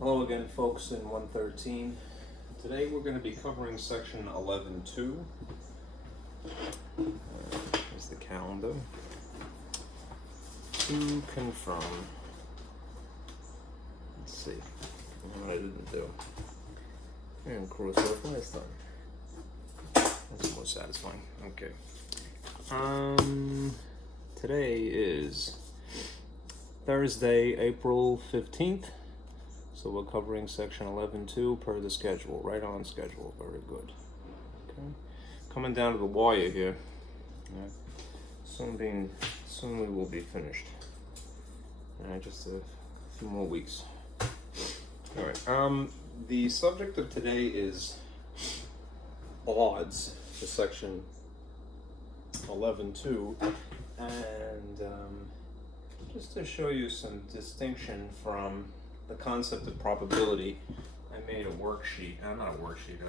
Hello again, folks, in 113. Today we're going to be covering section 11.2. Here's the calendar. To confirm. Let's see what I didn't do. And cross off last time. That's more satisfying. Okay. Today is Thursday, April 15th. So we're covering section 11.2 per the schedule, right on schedule. Very good. Okay, coming down to the wire here. Soon we will be finished. Just a few more weeks. All right. The subject of today is odds for section 11.2, and just to show you some distinction from the concept of probability, I made a worksheet, not a worksheet, a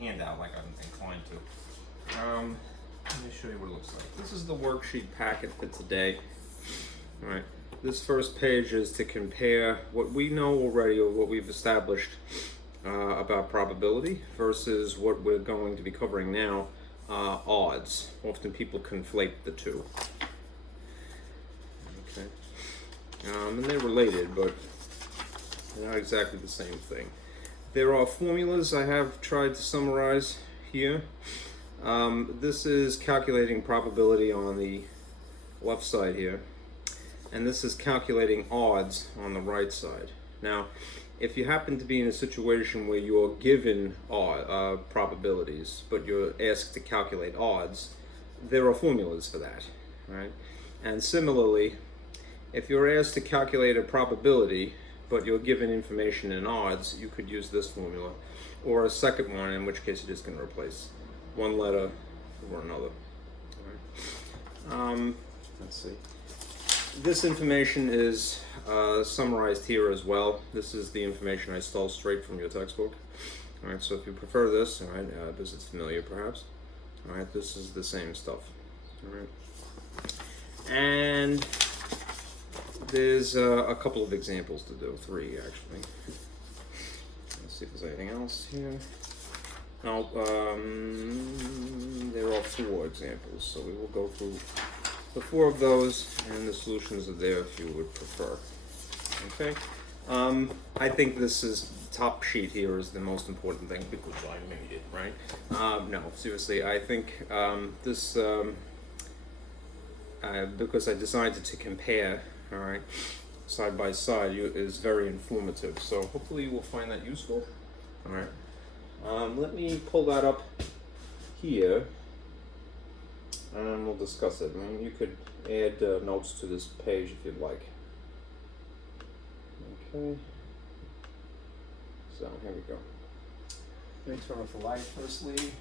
handout like I'm inclined to. Let me show you what it looks like. This is the worksheet packet for today. All right. This first page is to compare what we know already or what we've established about probability versus what we're going to be covering now, odds. Often people conflate the two. Okay. And they're related, but not exactly the same thing. There are formulas I have tried to summarize here. This is calculating probability on the left side here, and this is calculating odds on the right side. Now, if you happen to be in a situation where you're given probabilities, but you're asked to calculate odds, there are formulas for that, right? And similarly, if you're asked to calculate a probability, but you're given information in odds, you could use this formula, or a second one, in which case you're just going to replace one letter for another. All right. Let's see. This information is summarized here as well. This is the information I stole straight from your textbook. All right. So if you prefer this, all right, because it's familiar, perhaps. All right. This is the same stuff. All right. And there's a couple of examples to do, 3 actually. Let's see if there's anything else here. No, there are 4 examples, so we will go through the 4 of those, and the solutions are there if you would prefer. Okay. I think this is top sheet here is the most important thing because I made it, right? No, seriously, I think this because I decided to compare. All right, side by side is very informative, so hopefully you will find that useful. All right, let me pull that up here and we'll discuss it. I mean, you could add notes to this page if you'd like. Okay, so here we go. Let me turn off the light firstly.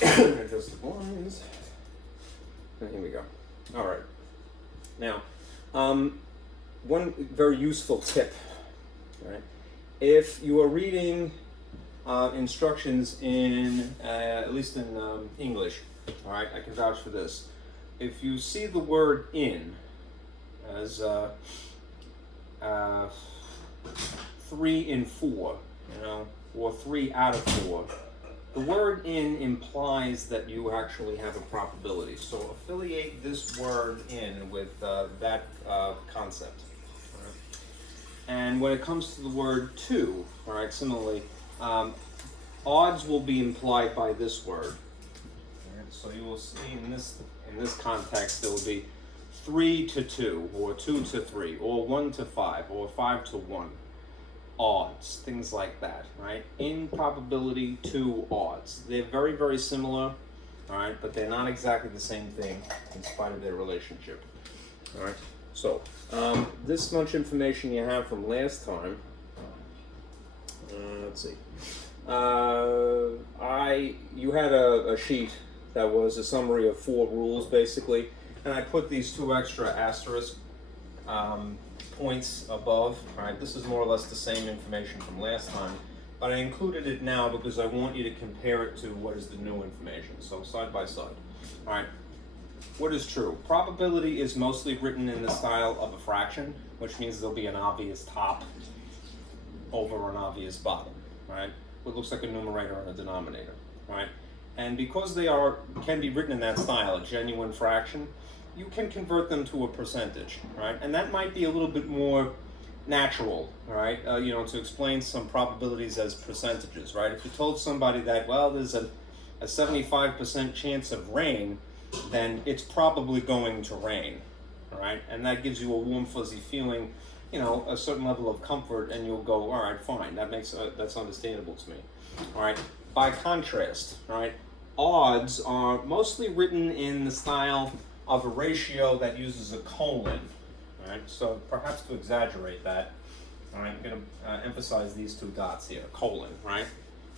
Adjust the blinds, and here we go. All right. Now, one very useful tip, right? If you are reading instructions in, at least in English, all right, I can vouch for this. If you see the word in as 3 in 4, or 3 out of 4, the word in implies that you actually have a probability. So affiliate this word in with that concept. All right. And when it comes to the word to, all right, similarly, odds will be implied by this word. All right. So you will see in this context there will be 3 to 2, or 2 to 3, or 1 to 5, or 5 to 1. Odds, things like that, right? In probability to odds. They're very, very similar, all right, but they're not exactly the same thing in spite of their relationship. All right, so this much information you have from last time. Let's see. You had a sheet that was a summary of 4 rules, basically, and I put these 2 extra asterisks points above. All right, this is more or less the same information from last time, but I included it now because I want you to compare it to what is the new information. So side by side. All right. what is true? Probability is mostly written in the style of a fraction, which means there'll be an obvious top over an obvious bottom, right? What looks like a numerator and a denominator, right? And because they can be written in that style, a genuine fraction, you can convert them to a percentage, right? And that might be a little bit more natural, right? To explain some probabilities as percentages, right? If you told somebody that, well, there's a 75% chance of rain, then it's probably going to rain, right? And that gives you a warm, fuzzy feeling, a certain level of comfort, and you'll go, all right, fine, that's understandable to me, all right? By contrast, right, odds are mostly written in the style of a ratio that uses a colon, right? So perhaps to exaggerate that, all right, I'm going to emphasize these two dots here, colon, right?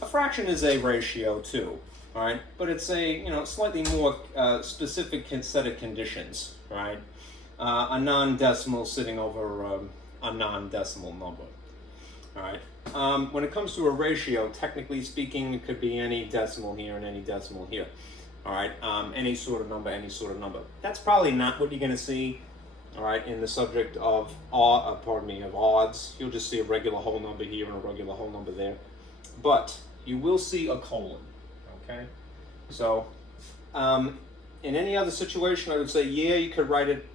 A fraction is a ratio too, all right, but it's a slightly more specific set of conditions, right? A non-decimal sitting over a non-decimal number, all right? When it comes to a ratio, technically speaking, it could be any decimal here and any decimal here, all right? Any sort of number, any sort of number. That's probably not what you're going to see, all right, in the subject of odds. You'll just see a regular whole number here and a regular whole number there, but you will see a colon, okay? So in any other situation, I would say, yeah, you could write it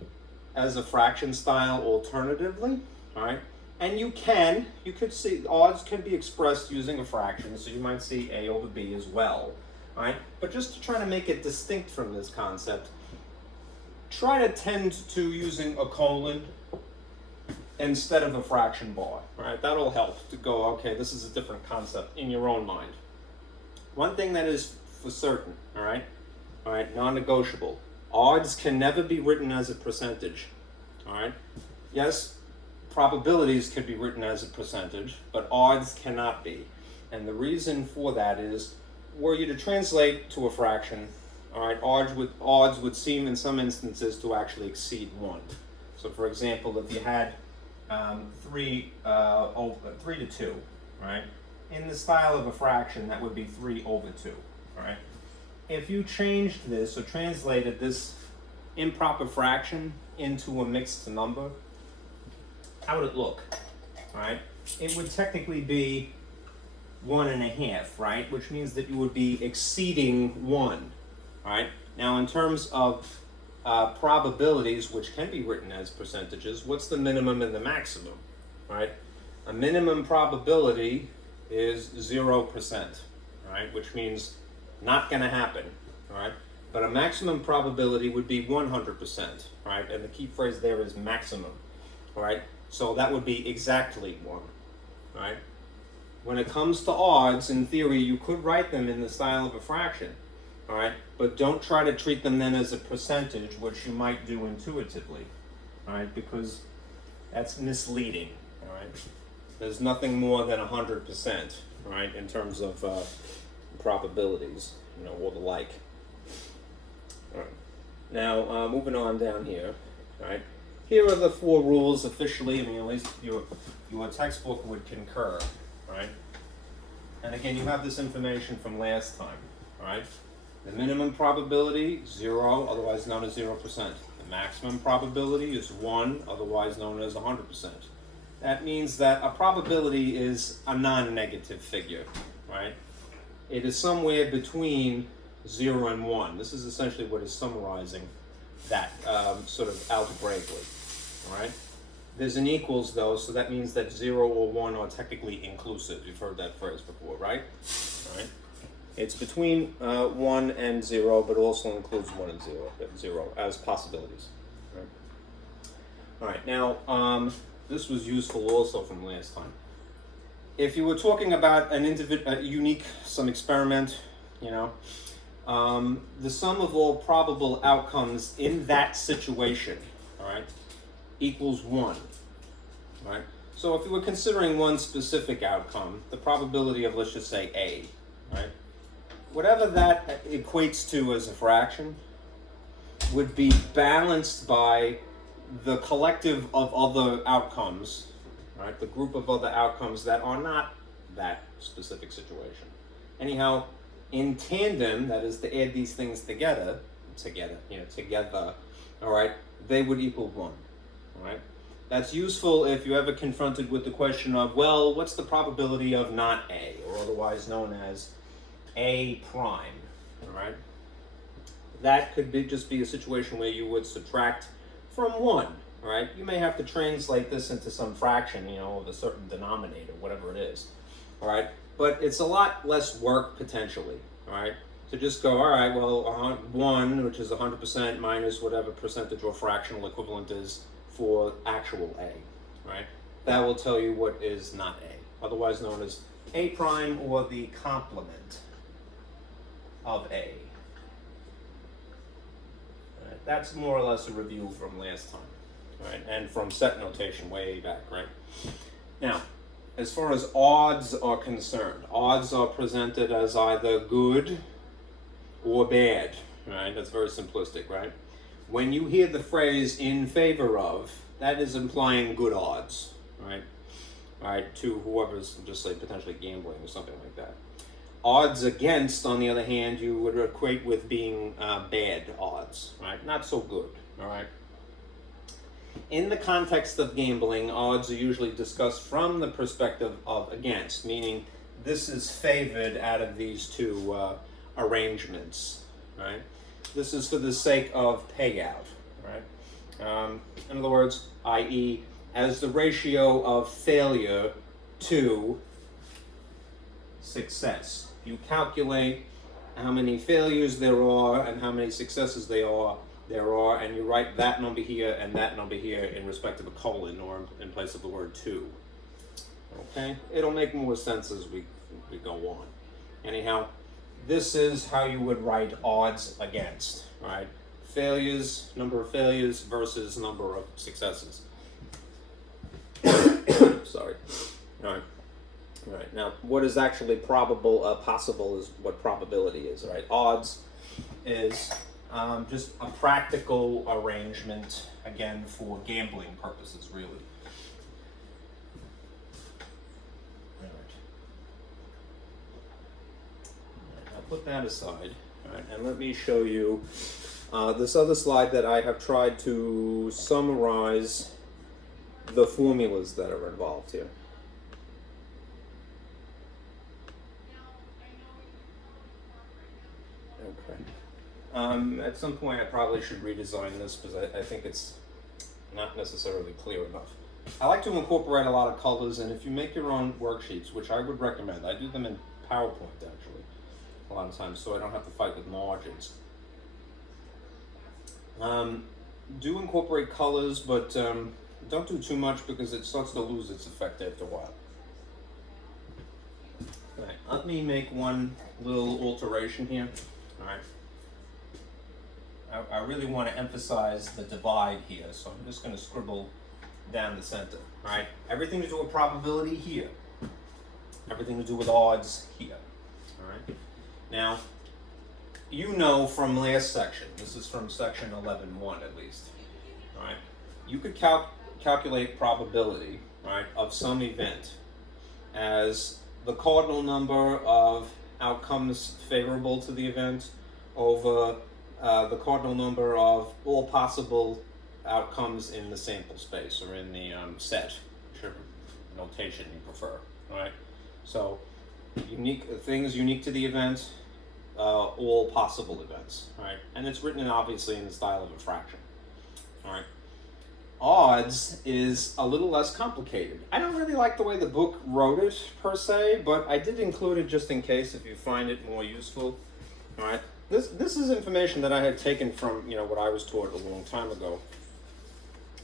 as a fraction style alternatively, all right? And you could see odds can be expressed using a fraction, so you might see A over B as well, all right? But just to try to make it distinct from this concept, try to tend to using a colon instead of a fraction bar, right? That'll help to go, okay, this is a different concept in your own mind. One thing that is for certain, all right, non-negotiable, odds can never be written as a percentage, all right? Yes, probabilities could be written as a percentage, but odds cannot be. And the reason for that is, were you to translate to a fraction, all right, odds would seem in some instances to actually exceed 1. So for example, if you had 3 to 2, right? In the style of a fraction, that would be 3 over 2, right? If you changed this or translated this improper fraction into a mixed number, how would it look, right? It would technically be 1.5, right? Which means that you would be exceeding 1, right? Now, in terms of probabilities, which can be written as percentages, what's the minimum and the maximum, right? A minimum probability is 0%, right? Which means not going to happen, all right? But a maximum probability would be 100%, right? And the key phrase there is maximum, all right? So that would be exactly 1, right? When it comes to odds, in theory, you could write them in the style of a fraction, all right? But don't try to treat them then as a percentage, which you might do intuitively, all right? Because that's misleading, all right? There's nothing more than 100%, right, in terms of probabilities, or the like. All right. Now, moving on down here, all right? Here are the 4 rules officially. At least your textbook would concur, right? And again, you have this information from last time, all right? The minimum probability, 0, otherwise known as 0%. The maximum probability is 1, otherwise known as 100%. That means that a probability is a non-negative figure, right? It is somewhere between 0 and 1. This is essentially what is summarizing that sort of algebraically, all right? There's an equals, though, so that means that 0 or 1 are technically inclusive. You've heard that phrase before, right? All right. It's between 1 and 0, but also includes 1 and 0 as possibilities. All right. Now, this was useful also from last time. If you were talking about some experiment, the sum of all probable outcomes in that situation, all right, equals 1, right? So if you were considering one specific outcome, the probability of, let's just say, A, right? Whatever that equates to as a fraction would be balanced by the collective of other outcomes, right? The group of other outcomes that are not that specific situation. Anyhow, in tandem, that is to add these things together, together, all right, they would equal 1, all right? That's useful if you're ever confronted with the question of, well, what's the probability of not A, or otherwise known as A prime, all right? That could just be a situation where you would subtract from 1, all right? You may have to translate this into some fraction, of a certain denominator, whatever it is, all right? But it's a lot less work potentially, all right? To just go, all right, well, 1, which is 100% minus whatever percentage or fractional equivalent is for actual A, right? That will tell you what is not A, otherwise known as A prime or the complement of A. Right? That's more or less a review from last time, right? And from set notation way back, right? Now, as far as odds are concerned, odds are presented as either good or bad, right? That's very simplistic, right? When you hear the phrase in favor of, that is implying good odds, right? Right, to whoever's, just say, potentially gambling or something like that. Odds against, on the other hand, you would equate with being bad odds, right? Not so good, all right? In the context of gambling, odds are usually discussed from the perspective of against, meaning this is favored out of these two arrangements, right? This is for the sake of payout, right? In other words, i.e., as the ratio of failure to success. You calculate how many failures there are and how many successes there are, and you write that number here and that number here in respect of a colon or in place of the word to. Okay? It'll make more sense as we go on. Anyhow, this is how you would write odds against, right? Failures, number of failures versus number of successes. Sorry. All right. All right. Now, what is actually possible is what probability is, right? Odds is just a practical arrangement, again, for gambling purposes, really. I'll put that aside, all right, and let me show you this other slide that I have tried to summarize the formulas that are involved here. Okay. At some point I probably should redesign this because I think it's not necessarily clear enough. I like to incorporate a lot of colors, and if you make your own worksheets, which I would recommend, I do them in PowerPoint actually a lot of times so I don't have to fight with margins. Do incorporate colors, but don't do too much because it starts to lose its effect after a while. All right, let me make one little alteration here. All right. I really want to emphasize the divide here, so I'm just going to scribble down the center. All right. Everything to do with probability here. Everything to do with odds here. All right. Now, you know from last section, this is from section 11.1 at least. All right. You could calculate probability, right, of some event as the cardinal number of outcomes favorable to the event over the cardinal number of all possible outcomes in the sample space or in the set, whichever notation you prefer. All right. So things unique to the event, all possible events. All right. And it's written obviously in the style of a fraction. All right. Odds is a little less complicated. I don't really like the way the book wrote it per se, but I did include it just in case if you find it more useful. All right. This is information that I had taken from what I was taught a long time ago.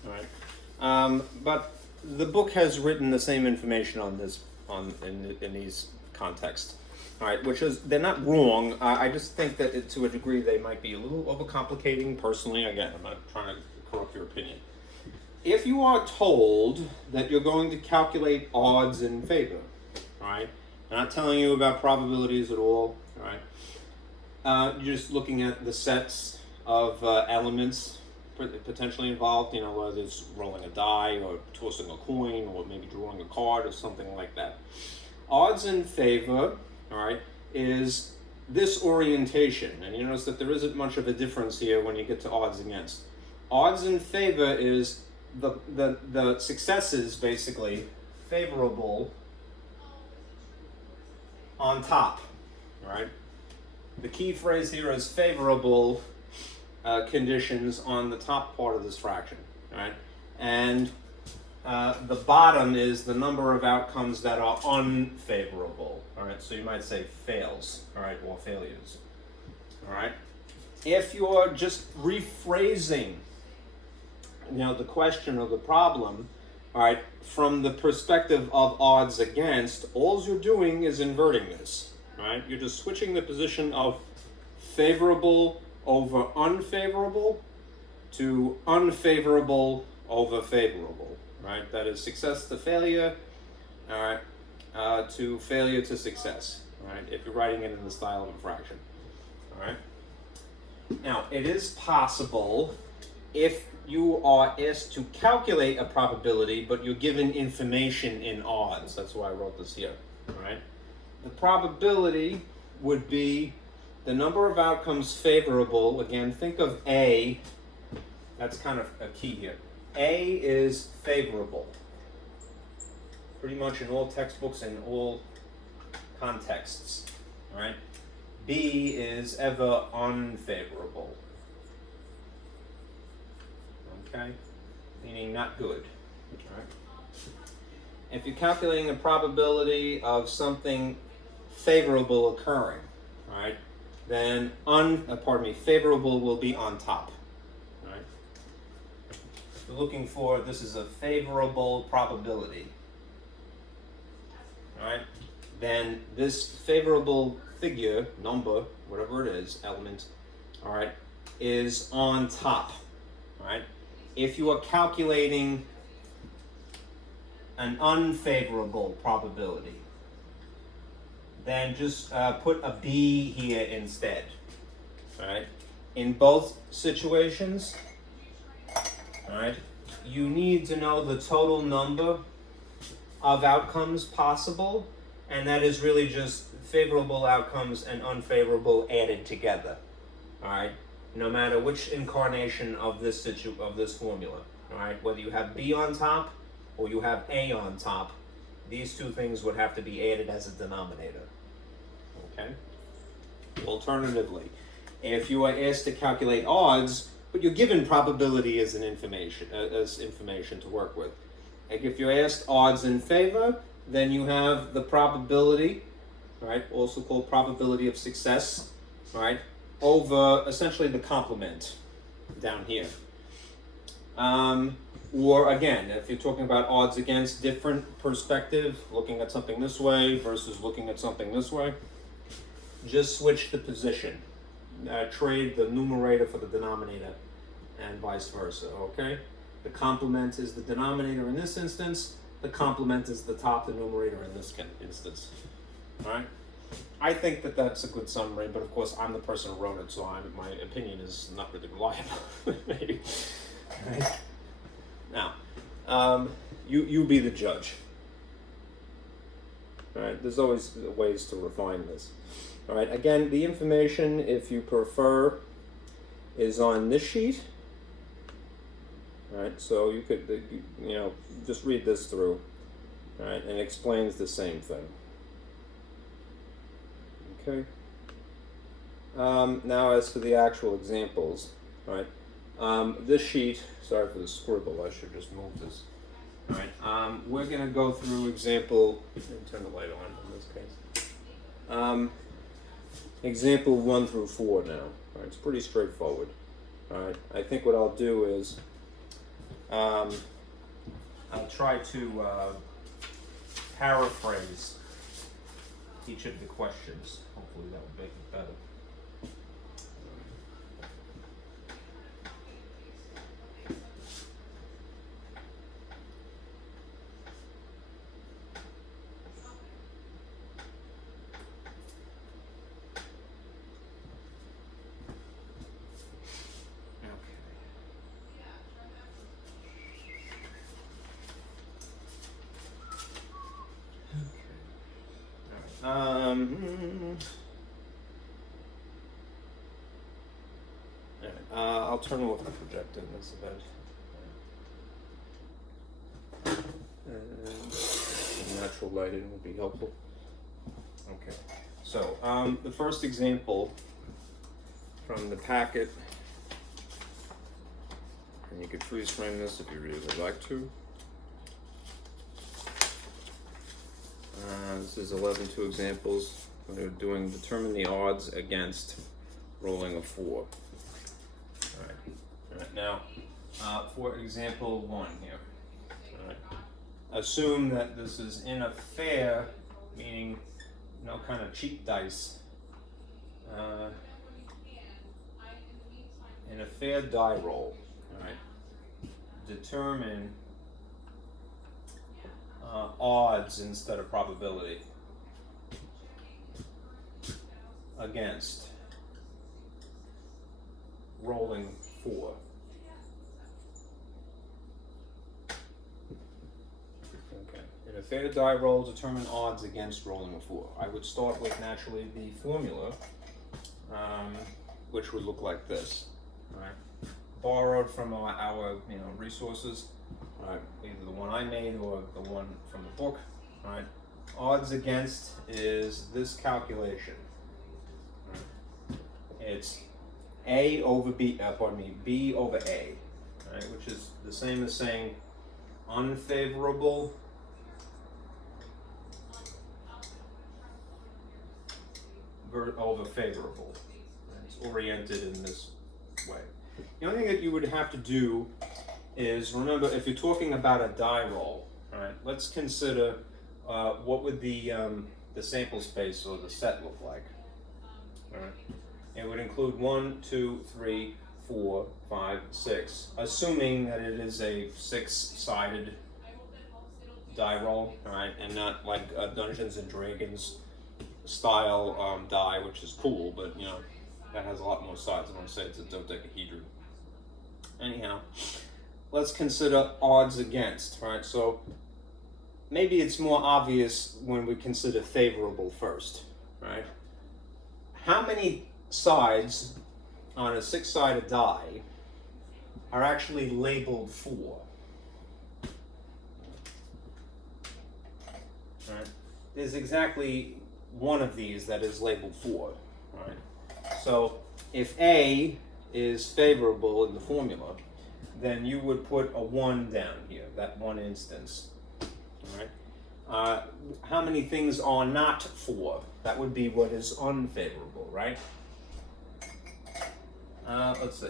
All right. But the book has written the same information on this in these contexts. All right, which is they're not wrong. I just think that to a degree they might be a little overcomplicating. Personally, again, I'm not trying to corrupt your opinion. If you are told that you're going to calculate odds in favor, all right, I'm not telling you about probabilities at all, all right, you're just looking at the sets of elements potentially involved, whether it's rolling a die or tossing a coin or maybe drawing a card or something like that. Odds in favor, all right, is this orientation, and you notice that there isn't much of a difference here when you get to odds against. Odds in favor is the successes, basically, favorable on top, right? The key phrase here is favorable conditions on the top part of this fraction, right? And the bottom is the number of outcomes that are unfavorable, all right? So you might say fails, all right, or failures, all right? If you're just rephrasing, the question or the problem, all right, from the perspective of odds against, all you're doing is inverting this, right? You're just switching the position of favorable over unfavorable to unfavorable over favorable, right? That is success to failure, all right, to failure to success, right? If you're writing it in the style of a fraction, all right? Now, it is possible if you are asked to calculate a probability, but you're given information in odds. That's why I wrote this here, all right? The probability would be the number of outcomes favorable. Again, think of A. That's kind of a key here. A is favorable. Pretty much in all textbooks and all contexts, all right? B is ever unfavorable. Okay? Meaning not good. All right? If you're calculating the probability of something favorable occurring, all right, then favorable will be on top. All right? If you're looking for, this is a favorable probability. All right? Then this favorable figure, number, whatever it is, element, all right, is on top. All right? If you are calculating an unfavorable probability, then just put a B here instead. All right? In both situations, all right, you need to know the total number of outcomes possible, and that is really just favorable outcomes and unfavorable added together. All right? No matter which incarnation of this formula, all right, whether you have B on top or you have A on top, these two things would have to be added as a denominator. Okay? Alternatively, if you are asked to calculate odds, but you're given probability as information to work with. Like if you're asked odds in favor, then you have the probability, right, also called probability of success, right, over essentially the complement down here. Or again, if you're talking about odds against, different perspective, looking at something this way versus looking at something this way, just switch the position. Trade the numerator for the denominator and vice versa, okay? The complement is the denominator in this instance, the complement is the top, the numerator in this instance, all right? I think that that's a good summary, but of course I'm the person who wrote it, so my opinion is not really reliable. Maybe. Right? Now, you be the judge. All right, there's always ways to refine this. All right, again, the information, if you prefer, is on this sheet. All right, so you could, just read this through. All right, and it explains the same thing. Okay. Now, as for the actual examples, all right, this sheet. Sorry for the scribble. I should just move this. All right. We're going to go through example. Let me turn the light on in this case. Example 1 through 4 now. All right, it's pretty straightforward. All right. I think what I'll do is I'll try to paraphrase each of the questions. Hopefully that will make it better. turn off the projector in this event. And natural lighting would be helpful. Okay, so the first example from the packet, and you could freeze frame this if you really would like to. This is 11 examples. We're doing determine the odds against rolling a 4. All right. Now, for example 1 here. All right. Assume that this is in a fair, meaning no kind of cheap dice. In a fair die roll. All right. Determine odds instead of probability against rolling 4. Okay. In a fair die roll, determine odds against rolling a 4. I would start with naturally the formula, which would look like this. All right. Borrowed from our resources. All right, either the one I made or the one from the book. All right, odds against is this calculation. All right. It's A over B, B over A, all right, which is the same as saying unfavorable over favorable. It's oriented in this way. The only thing that you would have to do is remember, if you're talking about a die roll, all right, let's consider what would the sample space or the set look like. All right, it would include 1, 2, 3, 4, 5, 6, assuming that it is a 6-sided die roll, all right, and not like a Dungeons and Dragons style die, which is cool, but that has a lot more sides. I want to say it's a dodecahedron. Anyhow. Let's consider odds against, right? So maybe it's more obvious when we consider favorable first, right? How many sides on a 6-sided die are actually labeled 4? Right? There's exactly one of these that is labeled 4, right? So if A is favorable in the formula, then you would put a 1 down here, that one instance. All right. How many things are not 4? That would be what is unfavorable, right? Let's see.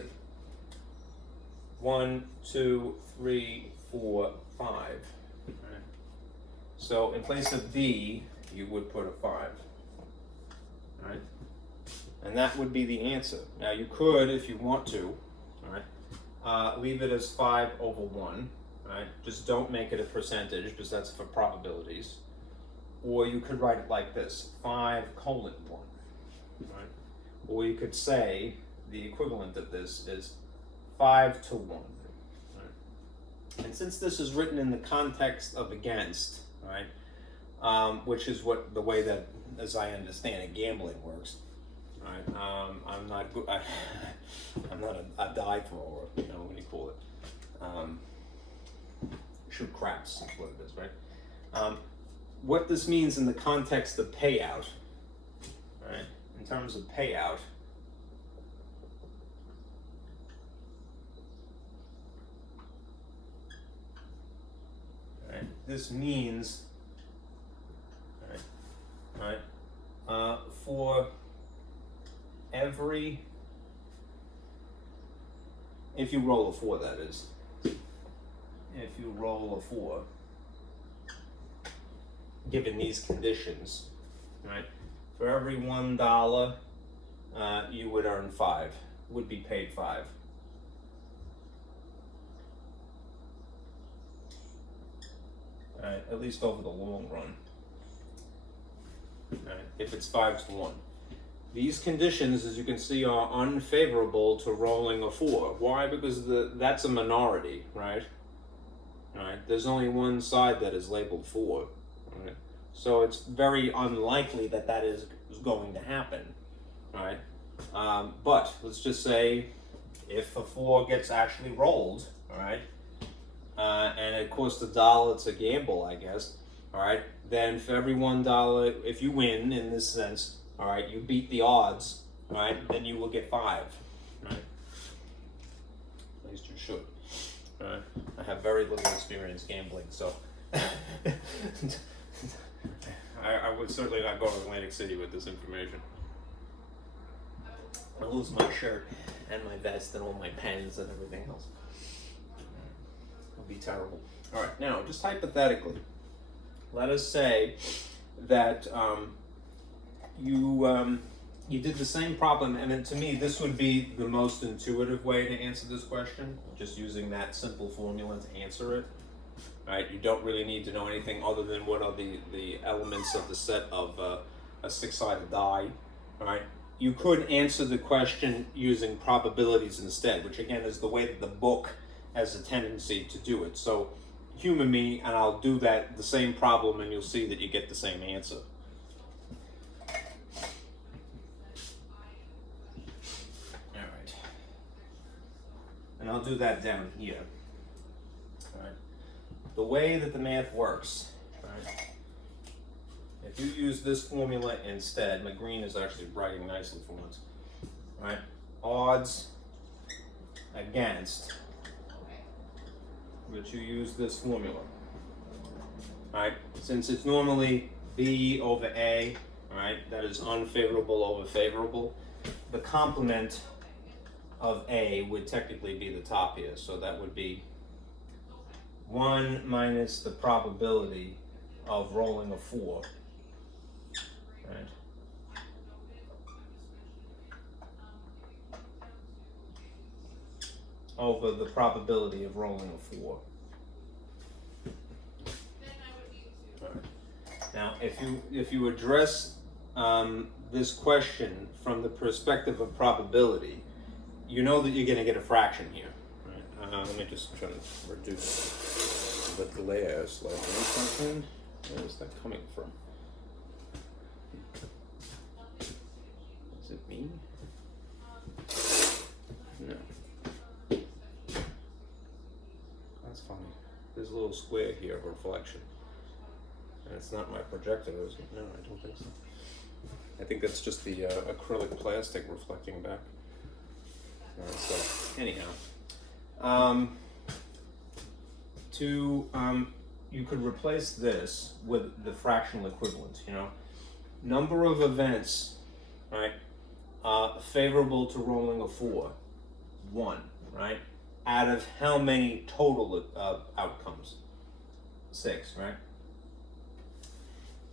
1, 2, 3, 4, 5. All right. So in place of B, you would put a 5. All right. And that would be the answer. Now you could, if you want to, all right, leave it as 5 over 1, right? Just don't make it a percentage because that's for probabilities. Or you could write it like this, 5 colon 1, right? Or you could say the equivalent of this is 5 to 1, right? And since this is written in the context of against, right, which is what the way that, as I understand it, gambling works. Right. I'm not good. I'm not a die thrower. What do you call it? Shoot craps is what it is, right? What this means in the context of payout, right? In terms of payout, right? This means, right? For every, if you roll a 4, that is, if you roll a 4, given these conditions, right, for every $1, you would earn 5, would be paid 5. Right, at least over the long run. Right, if it's 5 to 1. These conditions, as you can see, are unfavorable to rolling a 4. Why? Because that's a minority, right? Right. There's only one side that is labeled 4. Right? So it's very unlikely that that is going to happen, right? But let's just say if a 4 gets actually rolled, all right, and it costs $1 to gamble, I guess, all right, then for every $1, if you win in this sense, all right, you beat the odds, all right, then you will get 5, right? At least you should. All right? I have very little experience gambling, so I would certainly not go to Atlantic City with this information. I'll lose my shirt and my vest and all my pens and everything else. It'll be terrible. All right, now just hypothetically, let us say that you did the same problem, and then to me this would be the most intuitive way to answer this question, just using that simple formula to answer it. Right? You don't really need to know anything other than what are the elements of the set of a 6-sided die. Right? You could answer the question using probabilities instead, which again is the way that the book has a tendency to do it. So humor me and I'll do that, the same problem, and you'll see that you get the same answer. Alright. And I'll do that down here. Alright. The way that the math works, right? If you use this formula instead, my green is actually writing nicely for once, right? Odds against, but you use this formula, right? Since it's normally B over A, right? That is unfavorable over favorable. The complement of A would technically be the top here, so that would be 1 minus the probability of rolling a 4. Right. Over the probability of rolling a 4. Right. Now, if you address this question from the perspective of probability, you know that you're going to get a fraction here. Right? Let me just try to reduce the glare slightly. Where is that coming from? Is it me? No. That's funny. There's a little square here of reflection. And it's not my projector, is it? No, I don't think so. I think that's just the acrylic plastic reflecting back. So, anyhow. You could replace this with the fractional equivalent, you know. Number of events, right, favorable to rolling a 4, 1, right? Out of how many total outcomes? 6, right?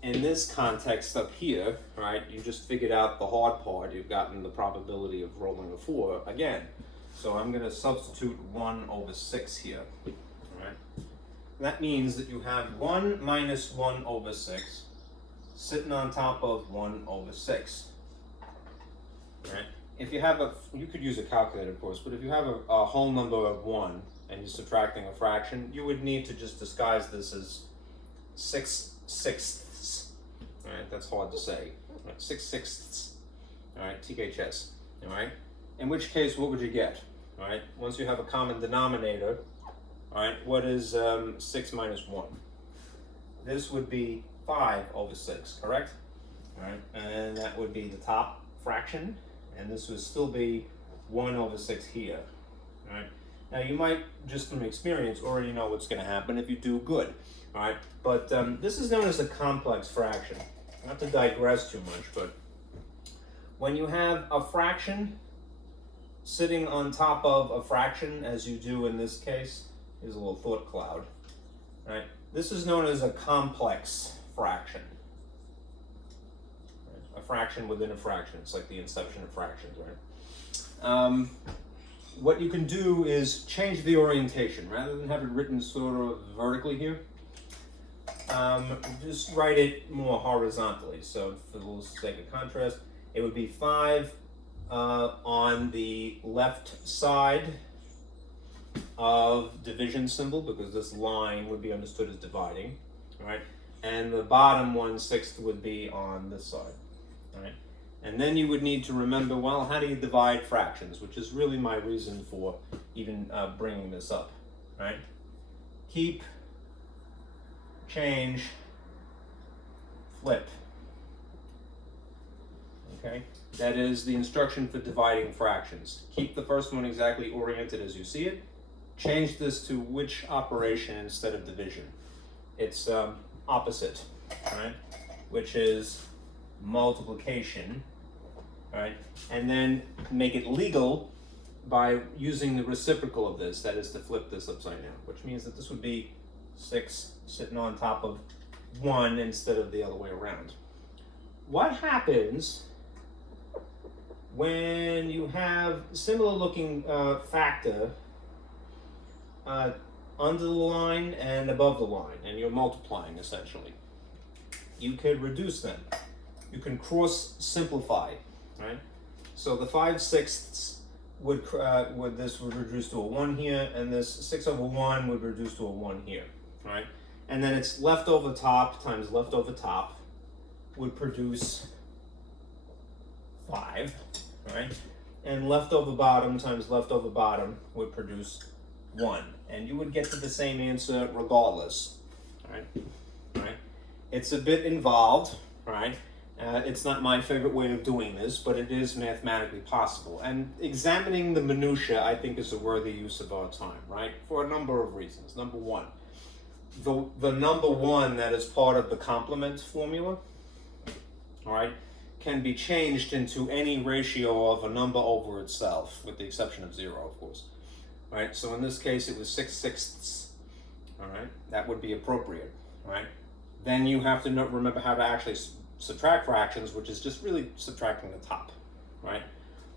In this context up here, right, you just figured out the hard part. You've gotten the probability of rolling a 4 again. So I'm going to substitute 1 over 6 here, right? That means that you have 1 minus 1 over 6 sitting on top of 1 over 6. Right? If you have you could use a calculator, of course, but if you have a whole number of 1 and you're subtracting a fraction, you would need to just disguise this as 6 sixths. All right, that's hard to say. Right? 6 sixths. All right, THS. All right. In which case, what would you get? All right. Once you have a common denominator, all right, what is 6 minus 1? This would be 5 over 6, correct? All right, and that would be the top fraction, and this would still be 1 over 6 here. All right. Now you might, just from experience, already know what's going to happen if you do good. All right, but this is known as a complex fraction. Not to digress too much, but when you have a fraction sitting on top of a fraction, as you do in this case, here's a little thought cloud. All right, this is known as a complex fraction. Right? A fraction within a fraction. It's like the inception of fractions, right? What you can do is change the orientation. Rather than have it written sort of vertically here, just write it more horizontally. So for the sake of contrast, it would be 5 on the left side of division symbol, because this line would be understood as dividing, right? And the bottom 1/6 would be on this side, right? And then you would need to remember, well, how do you divide fractions, which is really my reason for even bringing this up, right? Keep, change, flip. Okay, that is the instruction for dividing fractions. Keep the first one exactly oriented as you see it. Change this to which operation instead of division. It's opposite, right? Which is multiplication, right? And then make it legal by using the reciprocal of this, that is to flip this upside down, which means that this would be 6 sitting on top of 1 instead of the other way around. What happens when you have similar looking factor under the line and above the line, and you're multiplying essentially? You could reduce them. You can cross simplify, right? So the 5/6 would reduce to a 1 here, and this 6/1 would reduce to a 1 here, right? And then it's left over top times left over top would produce 5, right? And left over bottom times left over bottom would produce 1. And you would get to the same answer regardless, right? Right? It's a bit involved, right? It's not my favorite way of doing this, but it is mathematically possible. And examining the minutiae, I think, is a worthy use of our time, right? For a number of reasons. Number one, the number 1 that is part of the complement formula, all right, can be changed into any ratio of a number over itself, with the exception of 0, of course. Right? So in this case, it was 6/6. All right, that would be appropriate. Right? Then you have to remember how to actually subtract fractions, which is just really subtracting the top. Right?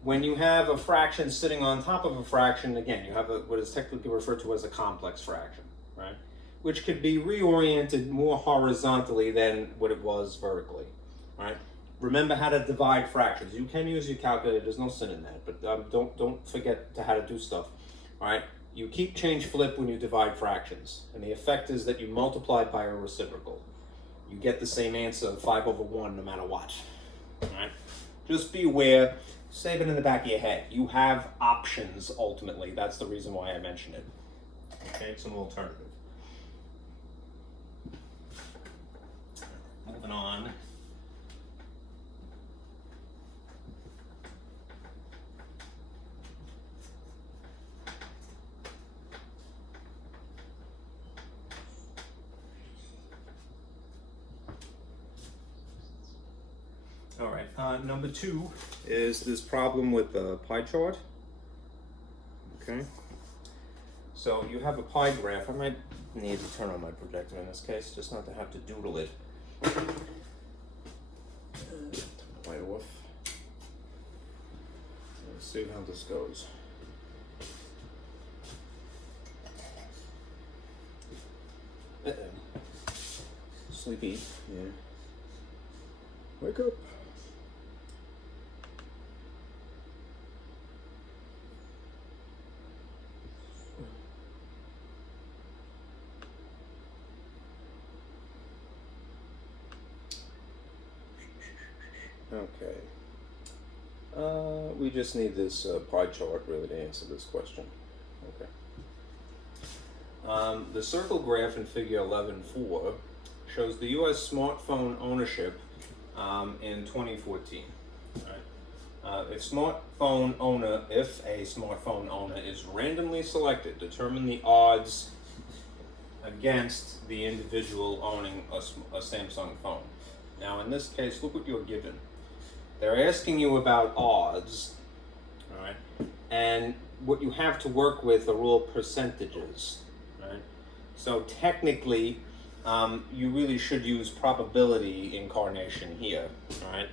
When you have a fraction sitting on top of a fraction, again, you have what is technically referred to as a complex fraction. Right? Which could be reoriented more horizontally than what it was vertically. Right? Remember how to divide fractions. You can use your calculator. There's no sin in that, but don't forget how to do stuff. All right. You keep, change, flip when you divide fractions, and the effect is that you multiply by a reciprocal. You get the same answer of 5/1 no matter what. All right. Just be aware. Save it in the back of your head. You have options ultimately. That's the reason why I mentioned it. Okay, it's an alternative. Moving on. All right, number 2 is this problem with the pie chart. Okay, so you have a pie graph. I might need to turn on my projector in this case, just not to have to doodle it. Turn the light off. Let's see how this goes. Sleepy. Yeah. Wake up. Okay. We just need this pie chart really to answer this question. Okay. The circle graph in Figure 11.4 shows the U.S. smartphone ownership in 2014. Right? If a smartphone owner is randomly selected, determine the odds against the individual owning a Samsung phone. Now, in this case, look what you're given. They're asking you about odds, all right? And what you have to work with are all percentages, right? So technically, you really should use probability incarnation here, all right?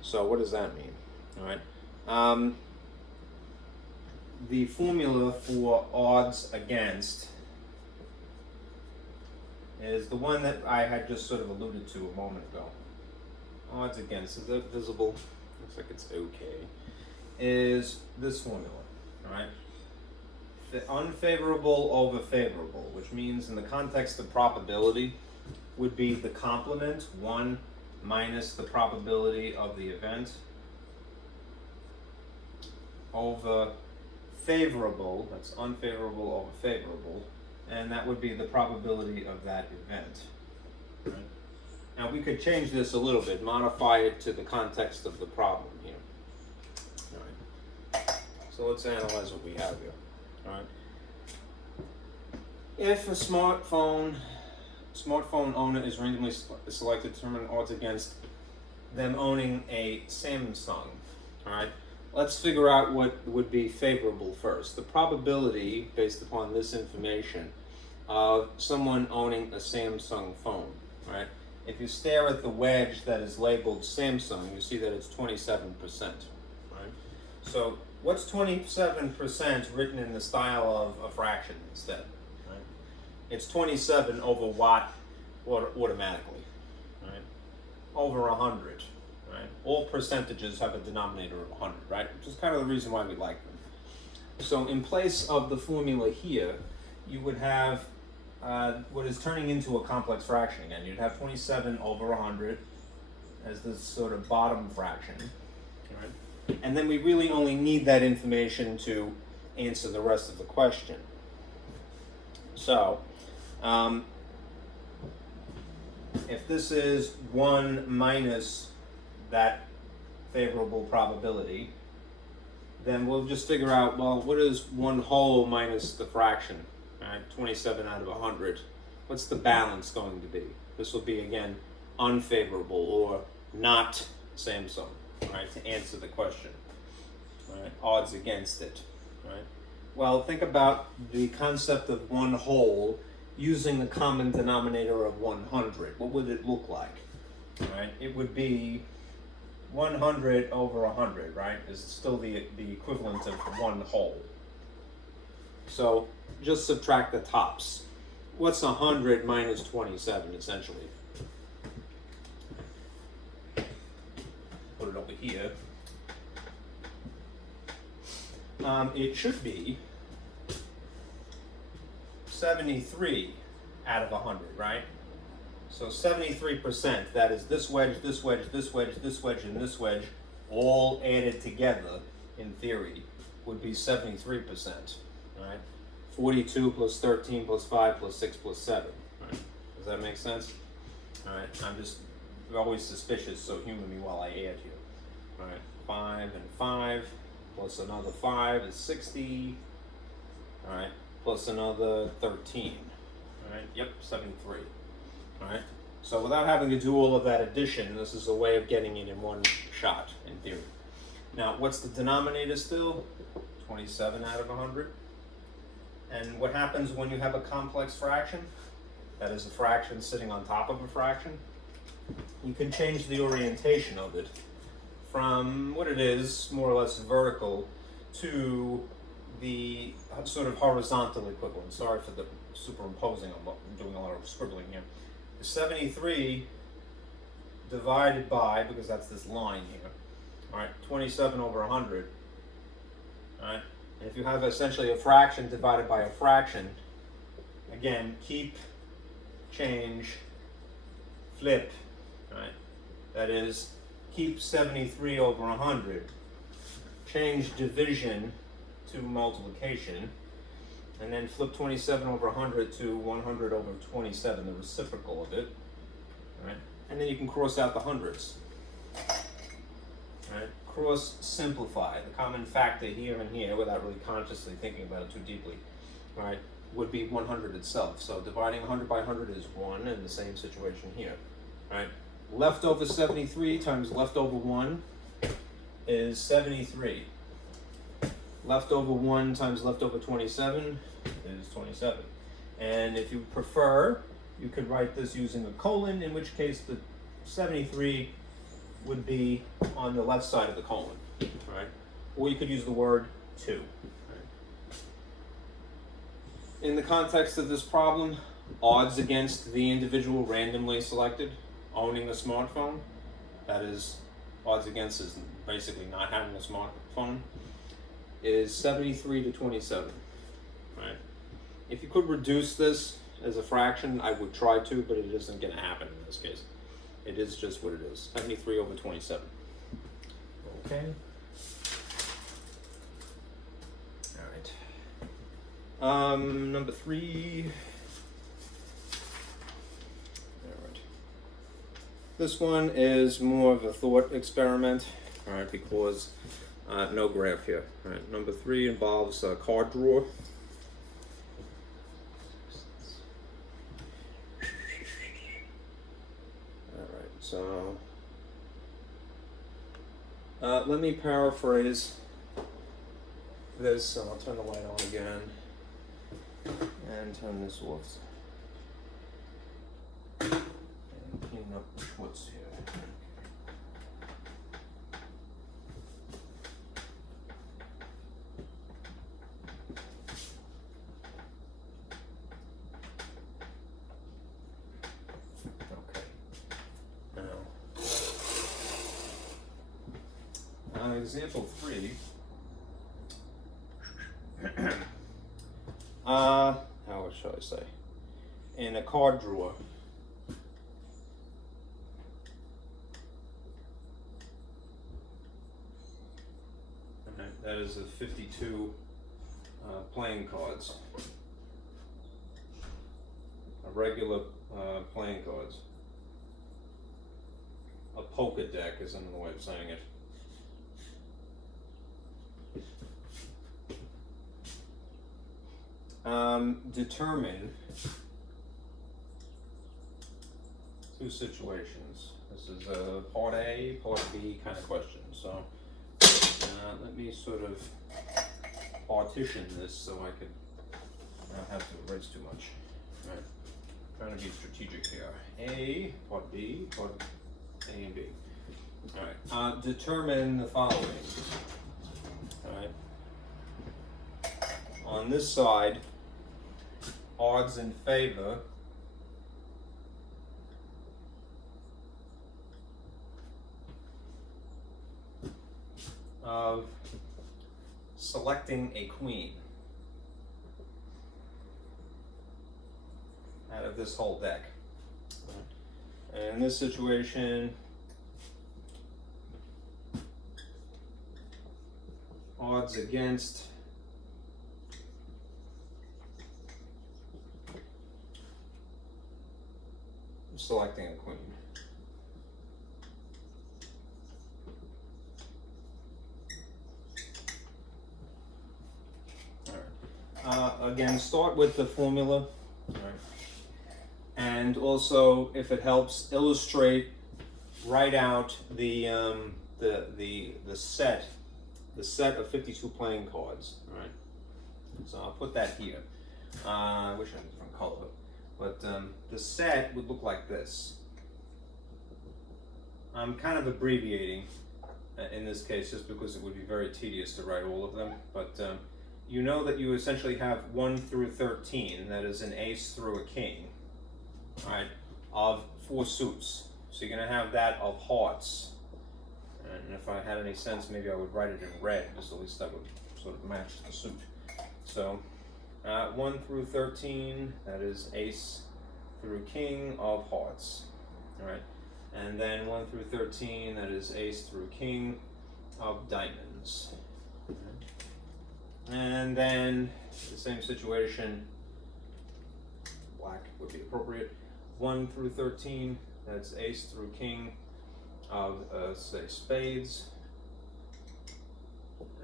So what does that mean, all right? The formula for odds against is the one that I had just sort of alluded to a moment ago. Odds against, is that visible? Looks like it's okay. Is this formula, all right? Unfavorable over favorable, which means in the context of probability would be the complement, 1 minus the probability of the event over favorable, that's unfavorable over favorable, and that would be the probability of that event. Right? Now we could change this a little bit, modify it to the context of the problem here. All right. So let's analyze what we have here. All right. If a smartphone owner is randomly selected to determine odds against them owning a Samsung, all right, let's figure out what would be favorable first. The probability, based upon this information, of someone owning a Samsung phone, right? If you stare at the wedge that is labeled Samsung, you see that it's 27%, right? So what's 27% written in the style of a fraction instead? Right? It's 27 over what automatically, right? Over 100, right? All percentages have a denominator of 100, right? Which is kind of the reason why we like them. So in place of the formula here, you would have what is turning into a complex fraction again. You'd have 27 over 100 as this sort of bottom fraction, right? And then we really only need that information to answer the rest of the question. So, if this is 1 minus that favorable probability, then we'll just figure out, well, what is 1 whole minus the fraction? Right, 27 out of 100. What's the balance going to be? This will be, again, unfavorable or not Samsung, right, to answer the question. Right, odds against it, right? Well, think about the concept of 1 whole using the common denominator of 100. What would it look like? Right, it would be 100 over 100, right, is still the equivalent of 1 whole. So just subtract the tops. What's 100 minus 27, essentially? Put it over here. It should be 73 out of 100, right? So 73%, that is this wedge, this wedge, this wedge, this wedge, and this wedge, all added together, in theory, would be 73%, right? 42 plus 13 plus 5 plus 6 plus 7, right? Does that make sense? All right, I'm just always suspicious, so humor me while I add here. All right, 5 and 5 plus another 5 is 60. All right, plus another 13. All right, yep, 73. All right, so without having to do all of that addition, this is a way of getting it in one shot, in theory. Now, what's the denominator still? 27 out of 100. And what happens when you have a complex fraction? That is a fraction sitting on top of a fraction. You can change the orientation of it from what it is, more or less vertical, to the sort of horizontal equivalent. Sorry for the superimposing, I'm doing a lot of scribbling here. The 73 divided by, because that's this line here, all right, 27 over 100, all right? And if you have essentially a fraction divided by a fraction, again, keep, change, flip, right? That is, keep 73 over 100, change division to multiplication, and then flip 27 over 100 to 100 over 27, the reciprocal of it, right? And then you can cross out the hundreds, right? Cross simplify, the common factor here and here, without really consciously thinking about it too deeply, right, would be 100 itself. So dividing 100 by 100 is 1, in the same situation here, right? Leftover 73 times leftover 1 is 73. Leftover 1 times leftover 27 is 27. And if you prefer, you could write this using a colon, in which case the 73 would be on the left side of the colon, right? Or you could use the word 2. Right? In the context of this problem, odds against the individual randomly selected owning a smartphone, that is, odds against is basically not having a smartphone, is 73 to 27, right? If you could reduce this as a fraction, I would try to, but it isn't going to happen in this case. It is just what it is. 73 over 27. Okay. All right. Number 3. All right. This one is more of a thought experiment. All right, because no graph here. All right. Number 3 involves a card drawer. So, let me paraphrase this. I'll turn the light on again and turn this off. And clean up the schmutz here. Example 3. How shall I say? In a card drawer. That is a 52 playing cards. A regular playing cards. A poker deck is another way of saying it. Determine 2 situations. This is a part A, part B kind of question. So let me sort of partition this so I could not have to erase too much. All right. Trying to be strategic here. A, part B, part A and B. All right. Determine the following. All right. On this side, odds in favor of selecting a queen out of this whole deck. And in this situation, odds against selecting a queen. All right. Again, start with the formula. All right. And also, if it helps, illustrate, write out the set of 52 playing cards. All right. So I'll put that here. I wish I had a different color. But the set would look like this. I'm kind of abbreviating in this case just because it would be very tedious to write all of them. But you know that you essentially have 1 through 13, that is an ace through a king, all right, of 4 suits. So you're going to have that of hearts. And if I had any sense, maybe I would write it in red, just at least that would sort of match the suit. So 1 through 13, that is ace through king of hearts, all right? And then 1 through 13, that is ace through king of diamonds. And then the same situation, black would be appropriate. 1 through 13, that's ace through king of, say, spades.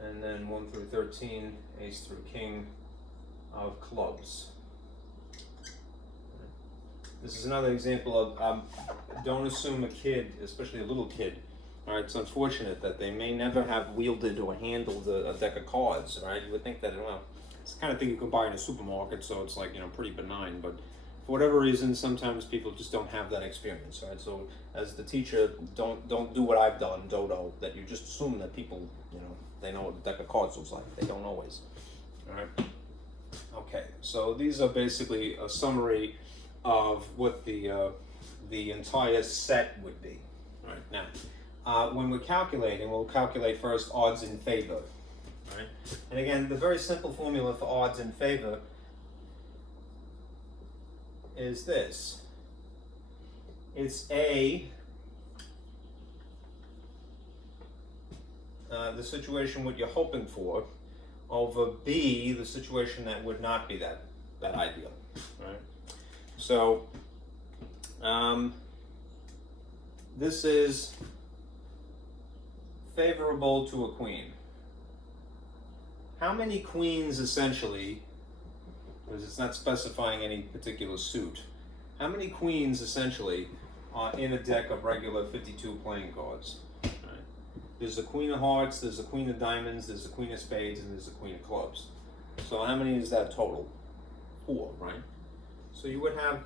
And then 1 through 13, ace through king of clubs. This is another example of don't assume a kid, especially a little kid. All right, it's unfortunate that they may never have wielded or handled a deck of cards. Right, you would think that, well, it's the kind of thing you can buy in a supermarket, so it's like, you know, pretty benign. But for whatever reason, sometimes people just don't have that experience. Right, so as the teacher, don't do what I've done, Dodo, that you just assume that people, you know, they know what a deck of cards looks like. They don't always. All right. Okay, so these are basically a summary of what the entire set would be. All right, now, when we're calculating, we'll calculate first odds in favor. All right, and again, the very simple formula for odds in favor is this. It's A the situation what you're hoping for, over B, the situation that would not be that ideal, right? So this is favorable to a queen. How many queens essentially, because it's not specifying any particular suit, how many queens essentially are in a deck of regular 52 playing cards? Right? There's a queen of hearts, there's a queen of diamonds, there's a queen of spades, and there's a queen of clubs. So how many is that total? 4, right? So you would have,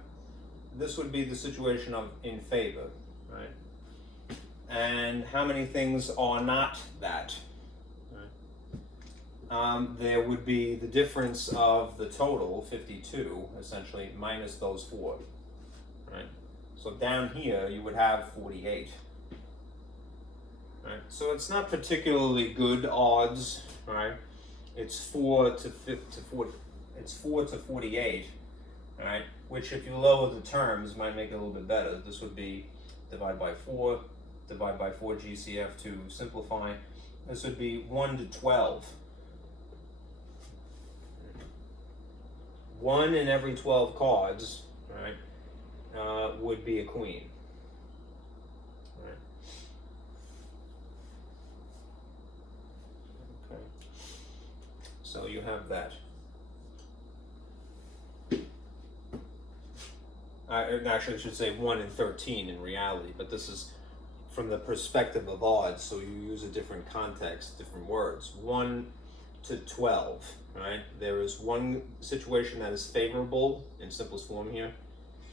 this would be the situation of in favor, right? And how many things are not that? There would be the difference of the total, 52, essentially, minus those 4, right? So down here, you would have 48, right? So it's not particularly good odds, right? It's 4 to 48, right? Which, if you lower the terms, might make it a little bit better. This would be divide by 4, divide by 4 GCF to simplify. This would be 1 to 12. 1 in every 12 cards, right, would be a queen. Right. Okay. So you have that. Actually, I should say 1 in 13 in reality, but this is from the perspective of odds, so you use a different context, different words. 1 to 12, right? There is one situation that is favorable in simplest form here,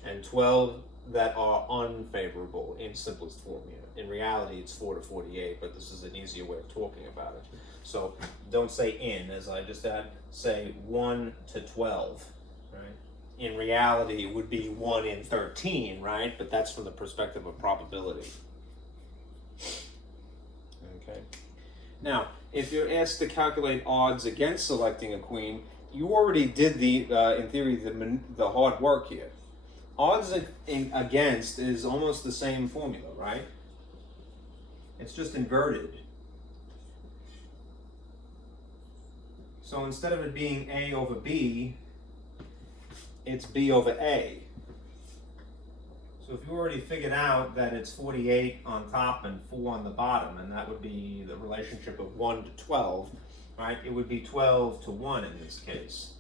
and 12 that are unfavorable in simplest form here. In reality, it's 4 to 48, but this is an easier way of talking about it. So don't say in, as I just had, say 1 to 12, right? In reality, it would be 1 in 13, right? But that's from the perspective of probability. Okay. Now, if you're asked to calculate odds against selecting a queen, you already did the, in theory, the hard work here. Odds against is almost the same formula, right? It's just inverted. So instead of it being A over B, it's B over A. So if you already figured out that it's 48 on top and 4 on the bottom, and that would be the relationship of 1 to 12, right? It would be 12 to 1 in this case.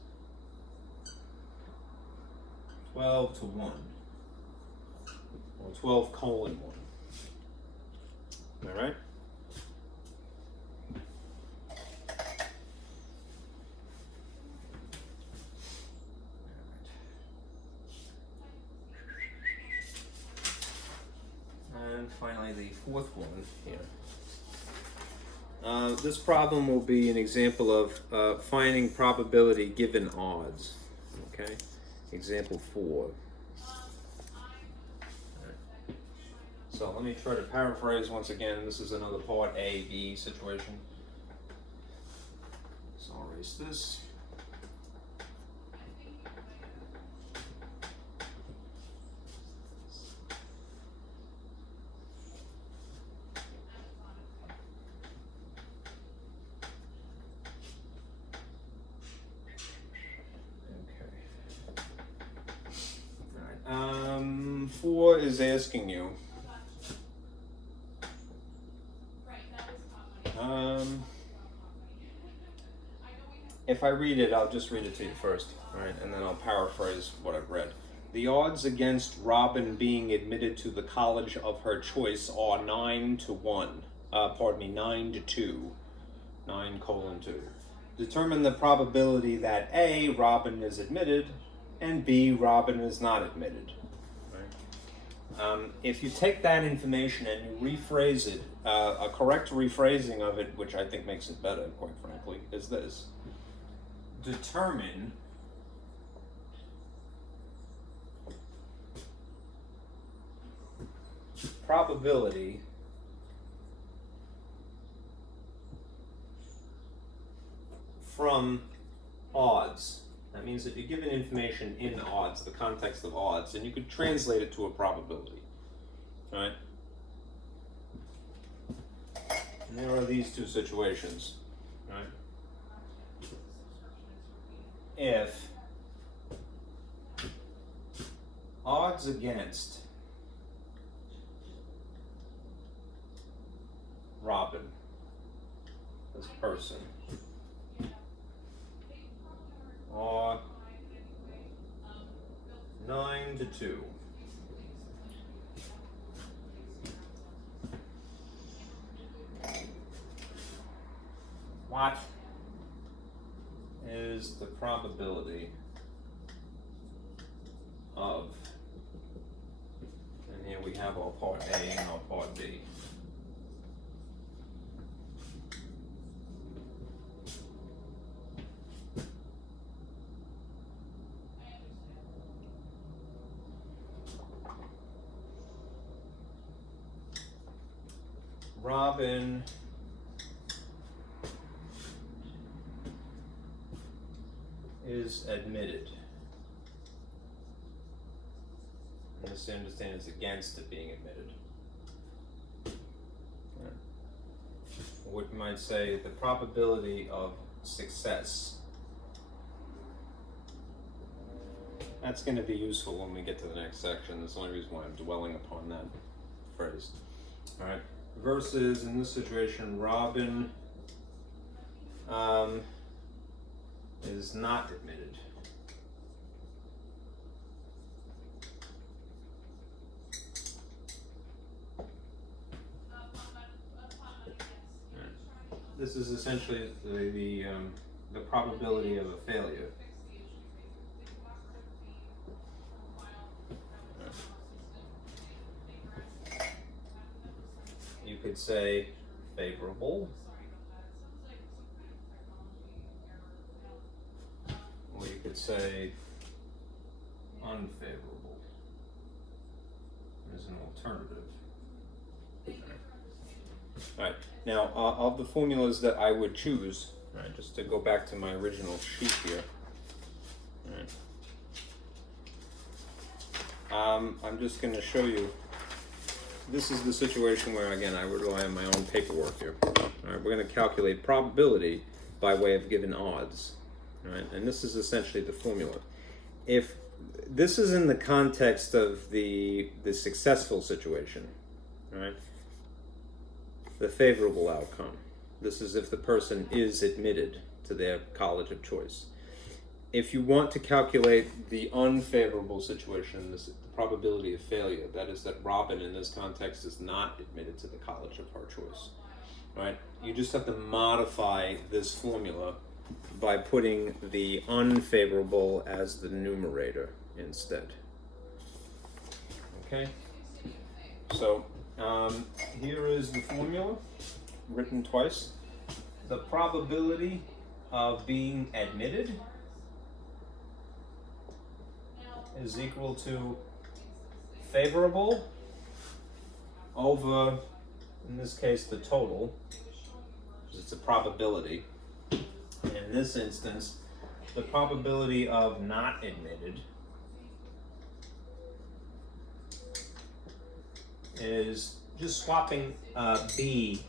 12 to 1. Or 12 colon 1. All right? And finally, the fourth one here. This problem will be an example of finding probability given odds. Okay? Example 4. So let me try to paraphrase once again. This is another part A, B situation. So I'll erase this. Okay. All right. 4 is asking you. If I read it, I'll just read it to you first, all right, and then I'll paraphrase what I've read. The odds against Robin being admitted to the college of her choice are 9 to 1. 9 to 2. 9 colon 2. Determine the probability that A, Robin is admitted, and B, Robin is not admitted. If you take that information and you rephrase it, a correct rephrasing of it, which I think makes it better, quite frankly, is this. Determine probability from odds. That means that you're given information in odds, the context of odds, and you could translate it to a probability, right? And there are these two situations, right? If odds against Robin, this person, are 9-2. What is the probability of, and here we have our part A and our part B. Robin is admitted. And this, I understand, is against it being admitted. Yeah. What you might say, the probability of success. That's going to be useful when we get to the next section. That's the only reason why I'm dwelling upon that phrase. All right. Versus, in this situation, Robin is not admitted. This is essentially the probability of a failure. You could say favorable, or you could say unfavorable as an alternative. All right. Now, of the formulas that I would choose, right, just to go back to my original sheet here, right, I'm just going to show you. This is the situation where, again, I rely on my own paperwork here. All right, we're going to calculate probability by way of given odds. All right, and this is essentially the formula. If this is in the context of the successful situation, all right, the favorable outcome. This is if the person is admitted to their college of choice. If you want to calculate the unfavorable situation, the probability of failure, that is that Robin in this context is not admitted to the college of her choice, right? You just have to modify this formula by putting the unfavorable as the numerator instead. Okay? So, here is the formula, written twice. The probability of being admitted is equal to favorable over, in this case, the total, because it's a probability. In this instance, the probability of not admitted is just swapping B,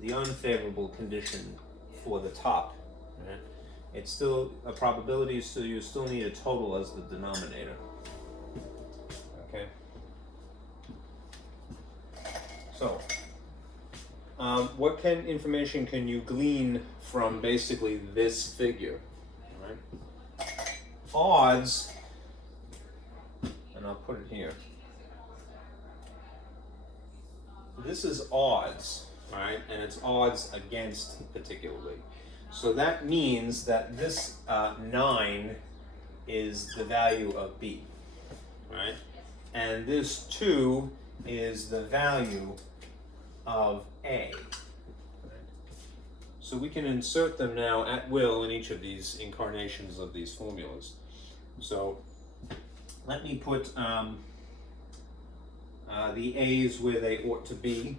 the unfavorable condition, for the top. Right? It's still a probability, so you still need a total as the denominator. Okay. So, what information can you glean from basically this figure? All right. Odds, and I'll put it here. This is odds, right? And it's odds against particularly. So that means that this 9 is the value of B, right? And this 2 is the value of A. Right? So we can insert them now at will in each of these incarnations of these formulas. So let me put the A's where they ought to be.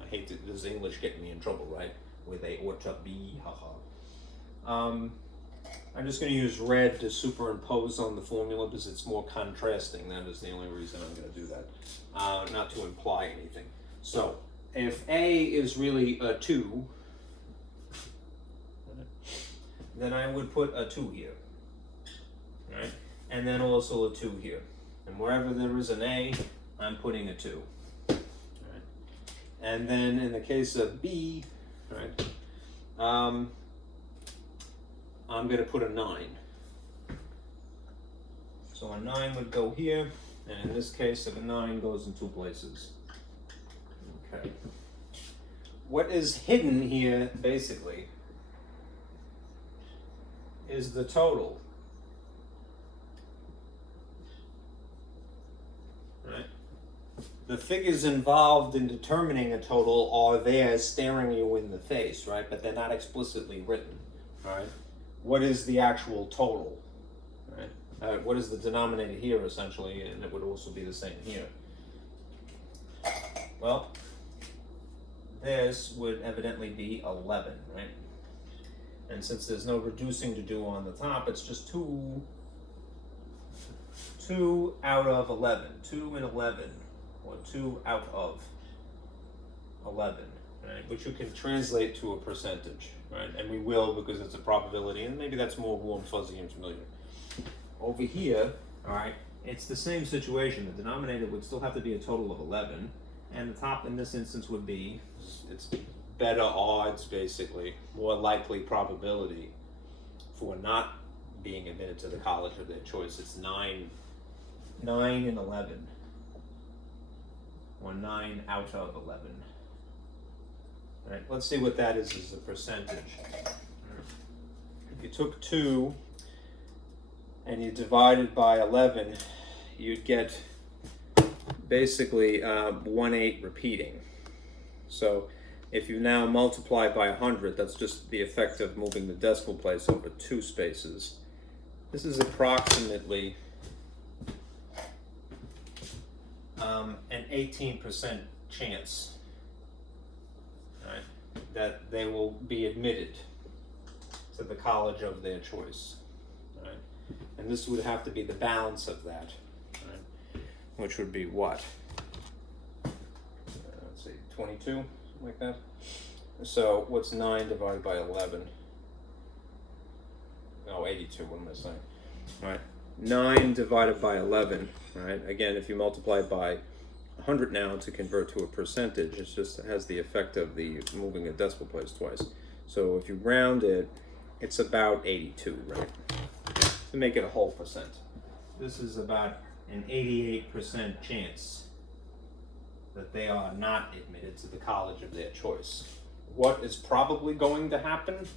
I hate that this English getting me in trouble, right? Where they ought to be, haha. I'm just going to use red to superimpose on the formula because it's more contrasting. That is the only reason I'm going to do that, not to imply anything. So if A is really a 2, then I would put a 2 here, right? And then also a 2 here. And wherever there is an A, I'm putting a 2. Right? And then in the case of B, right, I'm going to put a 9. So a 9 would go here, and in this case, a 9 goes in 2 places. Okay. What is hidden here, basically, is the total. Right? The figures involved in determining a total are there staring you in the face, right? But they're not explicitly written, right? What is the actual total, right? What is the denominator here, essentially, and it would also be the same here. Well, this would evidently be 11, right? And since there's no reducing to do on the top, it's just 2 out of 11. 2 and 11, or 2 out of 11, right? Which you can translate to a percentage, right? And we will, because it's a probability, and maybe that's more warm, fuzzy, and familiar. Over here, all right, it's the same situation. The denominator would still have to be a total of 11, and the top in this instance would be, it's better odds, basically, more likely probability for not being admitted to the college of their choice. It's 9 and 11, or 9 out of 11. All right, let's see what that is as a percentage. If you took 2 and you divided by 11, you'd get basically 1/8 repeating. So if you now multiply by 100, that's just the effect of moving the decimal place over 2 spaces. This is approximately an 18% chance, right, that they will be admitted to the college of their choice. Right? And this would have to be the balance of that, right? Which would be what? Let's see, 22, something like that. So what's 9 divided by 11? Oh, 82, what am I saying? All right, 9 divided by 11, right? Again, if you multiply by 100 now to convert to a percentage, it just has the effect of the moving a decimal place twice. So if you round it, it's about 82, right? To make it a whole percent. This is about an 88% chance that they are not admitted to the college of their choice. What is probably going to happen?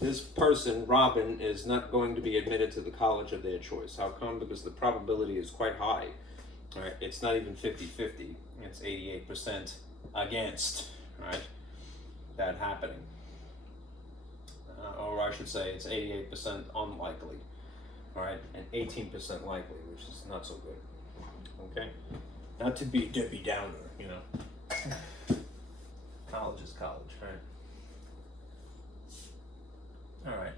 This person, Robin, is not going to be admitted to the college of their choice. How come? Because the probability is quite high. Right? It's not even 50-50. It's 88% against, right, that happening. Or I should say it's 88% unlikely. All right, and 18% likely, which is not so good. Okay? Not to be Debbie Downer, you know. College is college, right? All right,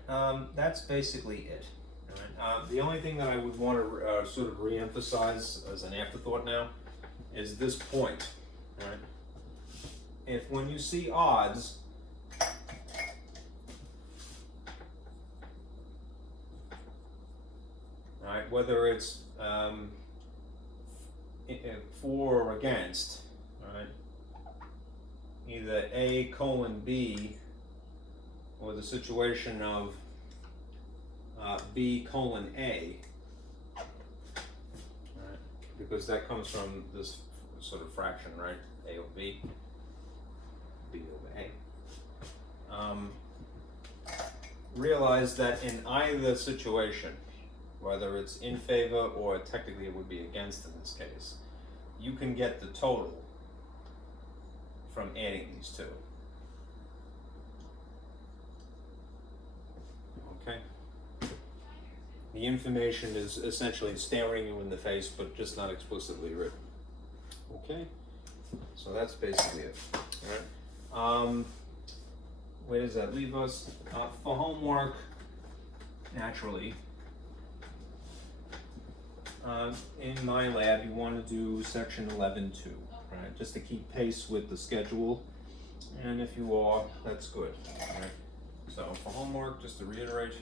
that's basically it. All right. The only thing that I would want to sort of re-emphasize as an afterthought now is this point. All right? If when you see odds, all right, whether it's for or against, all right, either A colon B, or the situation of B colon A, right, because that comes from this sort of fraction, right? A over B, B over A. Realize that in either situation, whether it's in favor or technically it would be against in this case, you can get the total from adding these two. Okay? The information is essentially staring you in the face, but just not explicitly written. Okay? So that's basically it. All right? Where does that leave us? For homework, naturally, in my lab, you want to do section 11.2, right? Just to keep pace with the schedule. And if you are, that's good, right? So for homework, just to reiterate,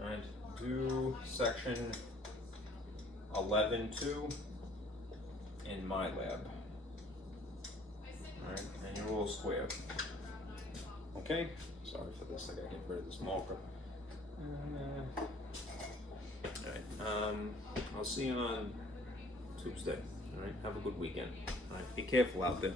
right, do section 11.2 in my lab, all right, and your little square. Okay, sorry for this, I gotta get rid of this marker. All right, I'll see you on Tuesday. All right, have a good weekend. All right, be careful out there.